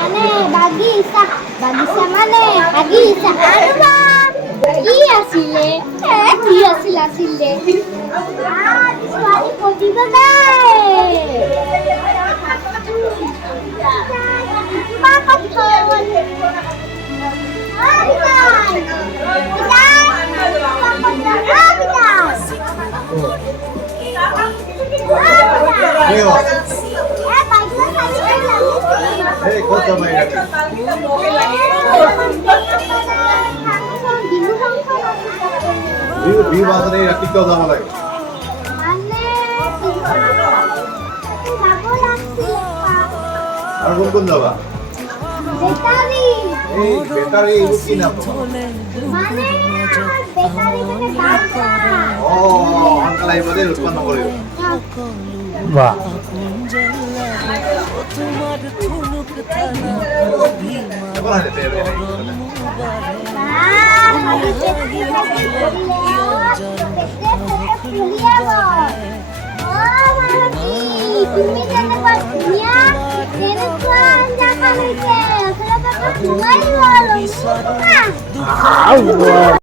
মানে বাগিচা বাগিচা মানে বাগিচা আৰু কি আছিলে কি আছিলে ছোৱালী পঢ়িব যায় কিবা কথা Hey, kau sama ya? Biru badan ini rakit kau sama lagi. Argun kun jawab. Betari. Hey, betari itu kina apa? Mana? Betari itu bangsa. Oh, angkala ibu deh utpan nomor itu. বাহ Apa ada teh? Wow.